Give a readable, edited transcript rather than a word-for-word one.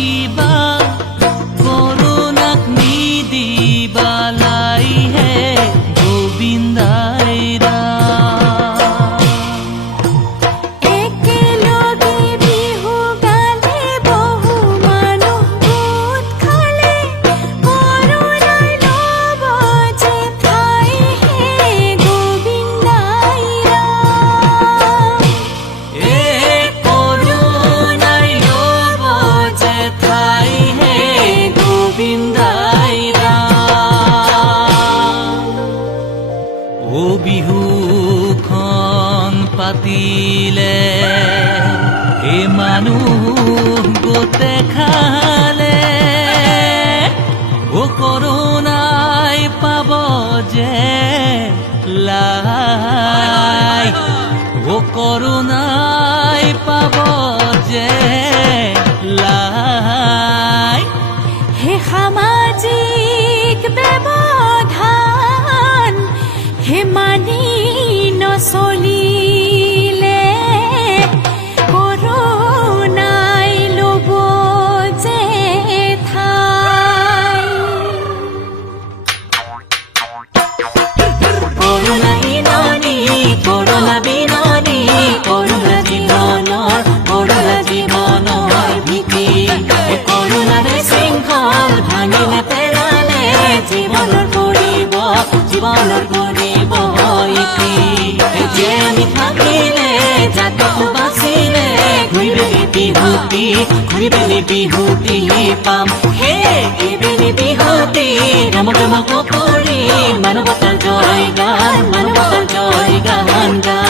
কিবা কৰোণাক নিদিবালাই হে গোবিন্দাই বিহুখন পাতিলে এ মানুহ গোটে খালে ও কৰোণাই পাব যে লাই ও কৰোণাই পাব যে লাই হে সামাজিক ব্যৱধান হে মানি নচলিলে কৰোণাই ল'ব যে ঠাই কৰোণা বিননি কৰোণা বিননি কৰোণা জীৱনৰ ভীতি কৰোণাৰে শৃংখল ভাঙিলে পেলালে জীৱনৰ কৰিব ইতি যে আমি থাকিলে জাতক বাচিলে ঘূৰিবেলি বিহুতি পাম হে এইবেলি বিহুতি ৰমক কৰি মানৱতাৰ জয় গান গান